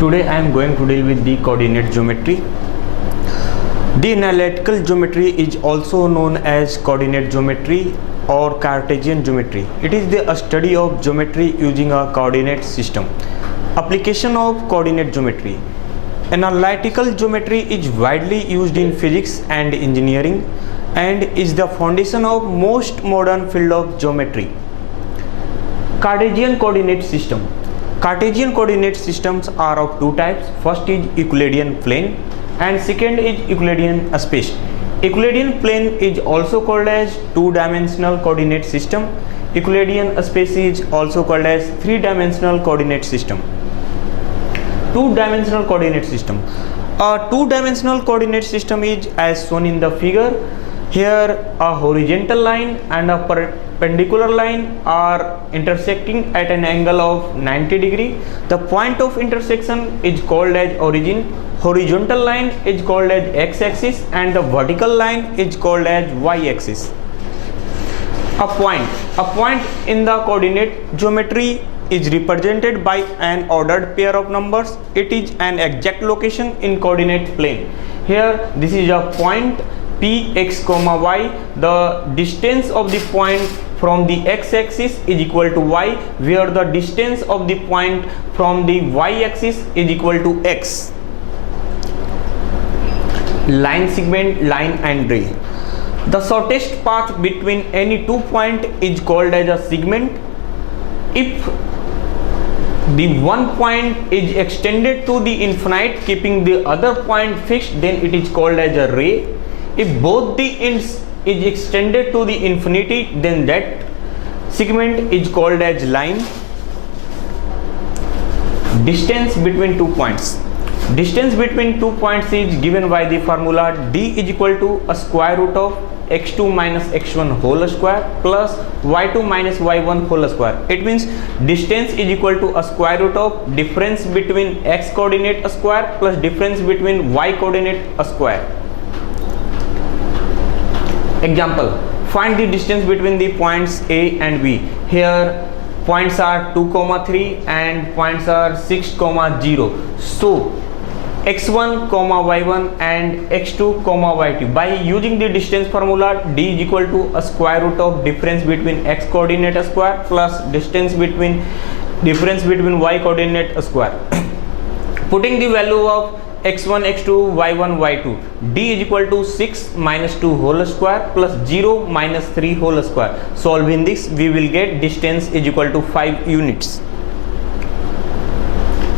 Today I am going to deal with the coordinate geometry. The analytical geometry is also known as coordinate geometry or Cartesian geometry. It is the study of geometry using a coordinate system. Application of coordinate geometry. Analytical geometry is widely used in physics and engineering and is the foundation of most modern field of geometry. Cartesian coordinate system. Cartesian coordinate systems are of two types. First is Euclidean plane and second is Euclidean space. Euclidean plane is also called as two-dimensional coordinate system. Euclidean space is also called as three-dimensional coordinate system. Two-dimensional coordinate system. A two-dimensional coordinate system is as shown in the figure. Here a horizontal line and a perpendicular line are intersecting at an angle of 90 degree. The point of intersection is called as origin. Horizontal line is called as x-axis and the vertical line is called as y-axis. A point in the coordinate geometry is represented by an ordered pair of numbers. It is an exact location in coordinate plane. Here this is a point P x comma y. The distance of the point from the x-axis is equal to y, where the distance of the point from the y-axis is equal to x. Line segment, line and ray. The shortest path between any two points is called as a segment. If the one point is extended to the infinite, keeping the other point fixed, then it is called as a ray. If both the ends is extended to the infinity, then that segment is called as line. Distance between two points. Distance between two points is given by the formula d is equal to a square root of x2 minus x1 whole square plus y2 minus y1 whole square. It means distance is equal to a square root of difference between x coordinate a square plus difference between y coordinate a square. Example, find the distance between the points A and B. Here points are 2, 3 and points are 6, 0. So x1, y1 and x2, y2. By using the distance formula, d is equal to a square root of difference between x coordinate a square plus difference between y coordinate a square. Putting the value of x1, x2, y1, y2, d is equal to 6 minus 2 whole square plus 0 minus 3 whole square. Solving this, we will get distance is equal to 5 units.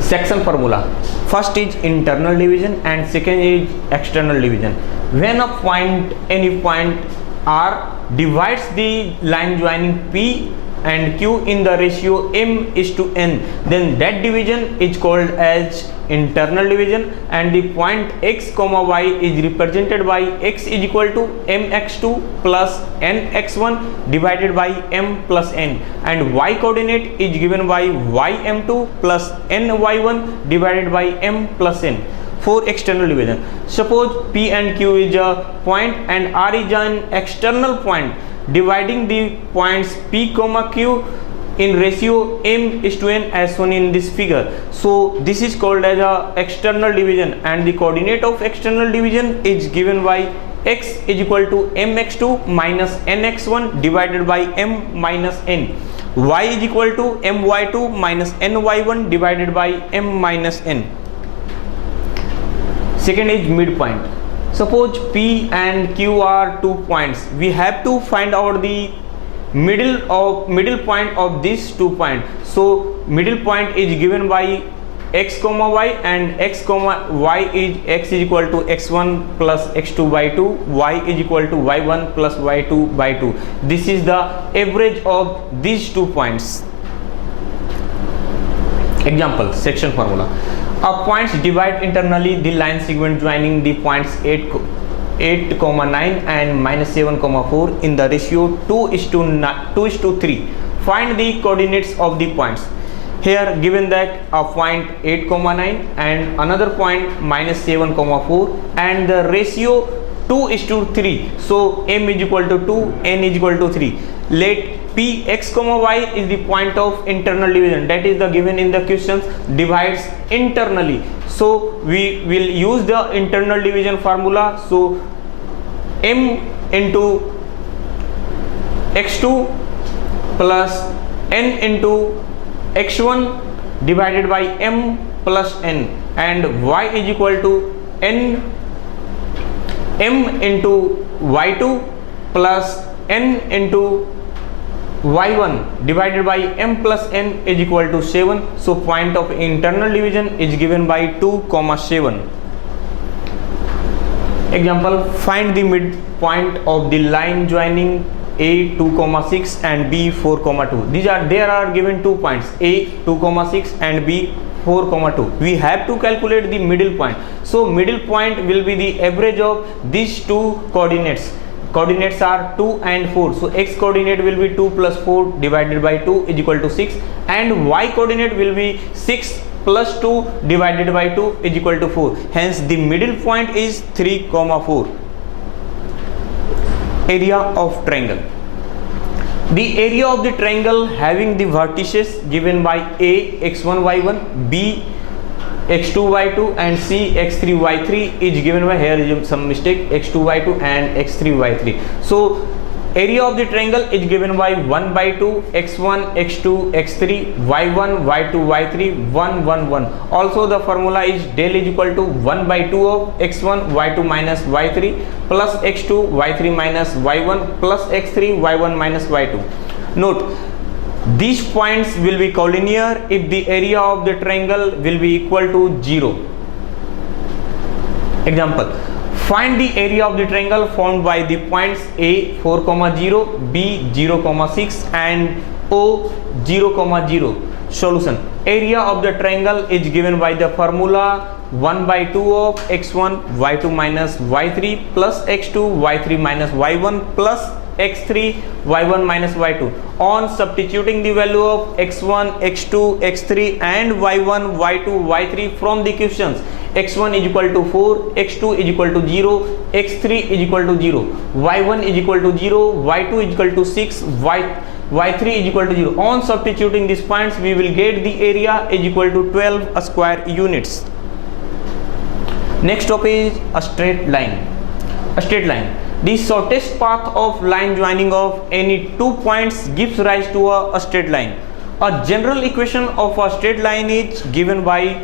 Section formula. First is internal division and second is external division. When a point, any point R divides the line joining P and Q in the ratio m is to n, then that division is called as internal division, and the point x comma y is represented by x is equal to mx2 plus nx1 divided by m plus n, and y coordinate is given by ym2 plus ny1 divided by m plus n. For external division, suppose P and Q is a point and R is an external point dividing the points P comma Q in ratio m is to n as shown in this figure. So this is called as a external division, and the coordinate of external division is given by x is equal to mx2 minus nx1 divided by m minus n, y is equal to my2 minus ny1 divided by m minus n. Second is midpoint. Suppose P and Q are 2 points. We have to find out the middle point of these 2 points. So middle point is given by x comma y, and x comma y is x is equal to x1 plus x2 by 2, y is equal to y1 plus y2 by 2. This is the average of these 2 points. Example, section formula. A points divide internally the line segment joining the points 8, 9 and minus 7, 4 in the ratio 2 is to 3. Find the coordinates of the points. Here given that a point 8, 9 and another point minus 7, 4 and the ratio 2 is to 3. So m is equal to 2, n is equal to 3. Let P x comma y is the point of internal division, that is the given in the questions, divides internally. So we will use the internal division formula. So m into x2 plus n into x1 divided by m plus n, and y is equal to m into y2 plus n into y1 divided by m plus n is equal to 7. So point of internal division is given by 2, 7. Example, find the midpoint of the line joining A 2,6 and B 4,2. There are given 2 points, A 2,6 and B 4,2. We have to calculate the middle point. So middle point will be the average of these two coordinates. Coordinates are 2 and 4. So x coordinate will be 2 plus 4 divided by 2 is equal to 6, and y coordinate will be 6 plus 2 divided by 2 is equal to 4. Hence the middle point is 3, 4. Area of triangle. The area of the triangle having the vertices given by A x1 y1, B x2 y2 and C x3 y3 is given by, here is some mistake, x2 y2 and x3 y3. So area of the triangle is given by 1 by 2 x1 x2 x3 y1 y2 y3 1 1 1. Also the formula is del is equal to 1 by 2 of x1 y2 minus y3 plus x2 y3 minus y1 plus x3 y1 minus y2. Note, these points will be collinear if the area of the triangle will be equal to 0. Example, find the area of the triangle formed by the points A 4, 0, B 0, 6 and O 0, 0. Solution. Area of the triangle is given by the formula 1 by 2 of x1 y2 minus y3 plus x2 y3 minus y1 plus x3 y1 minus y2. On substituting the value of x1 x2 x3 and y1 y2 y3 from the questions, x1 is equal to 4, x2 is equal to 0, x3 is equal to 0, y1 is equal to 0, y2 is equal to 6, y3 is equal to 0. On substituting these points, we will get the area is equal to 12 square units. Next topic is a straight line. A straight line. The shortest path of line joining of any 2 points gives rise to a straight line. A general equation of a straight line is given by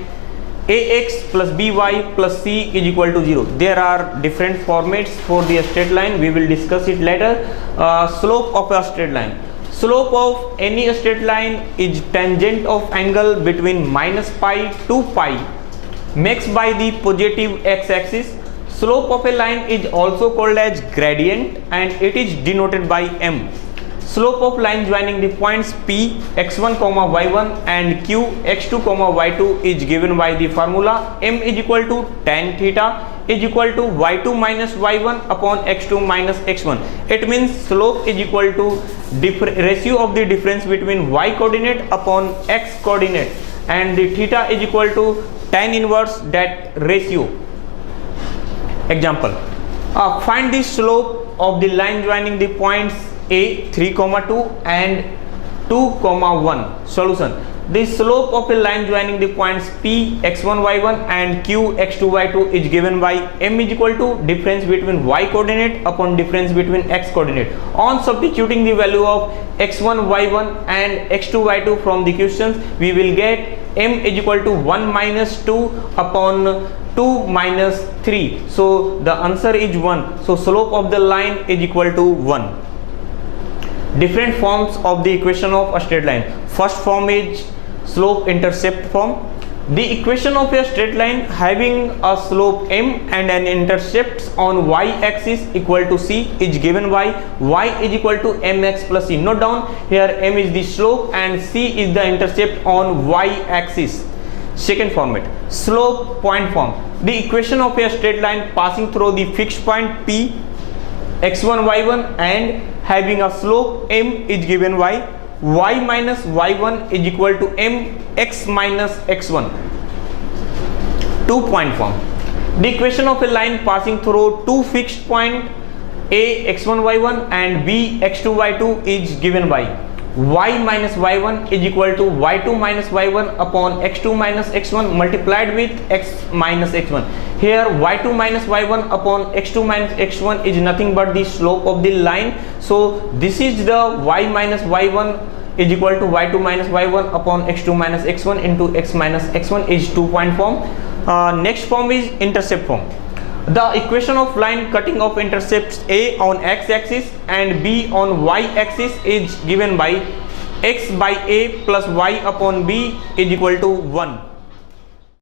ax plus by plus c is equal to 0. There are different formats for the straight line. We will discuss it later. Slope of a straight line. Slope of any straight line is tangent of angle between minus pi to pi makes by the positive x-axis. Slope of a line is also called as gradient and it is denoted by m. Slope of line joining the points P x1, y1 and Q x2, y2 is given by the formula m is equal to tan theta is equal to y2 minus y1 upon x2 minus x1. It means slope is equal to ratio of the difference between y coordinate upon x coordinate, and the theta is equal to tan inverse that ratio. Example, find the slope of the line joining the points A 3, 2 and 2, 1. Solution. The slope of a line joining the points P x1 y1 and Q x2 y2 is given by m is equal to difference between y coordinate upon difference between x coordinate. On substituting the value of x1 y1 and x2 y2 from the questions, we will get m is equal to 1 minus 2 upon 2 minus 3. So the answer is 1. So slope of the line is equal to 1. Different forms of the equation of a straight line. First form is slope intercept form. The equation of a straight line having a slope m and an intercept on y axis equal to c is given by y is equal to mx plus c. Note down here, m is the slope and c is the intercept on y axis. Second format, slope point form. The equation of a straight line passing through the fixed point P x1 y1 and having a slope m is given by y minus y1 is equal to m x minus x1. 2 point form. The equation of a line passing through two fixed point A x1 y1 and B x2 y2 is given by y minus y1 is equal to y2 minus y1 upon x2 minus x1 multiplied with x minus x1. Here y2 minus y1 upon x2 minus x1 is nothing but the slope of the line. So this is the y minus y1 is equal to y2 minus y1 upon x2 minus x1 into x minus x1 is 2-point form. Next form is intercept form. The equation of line cutting off intercepts A on x-axis and B on y-axis is given by x by A plus y upon B is equal to 1.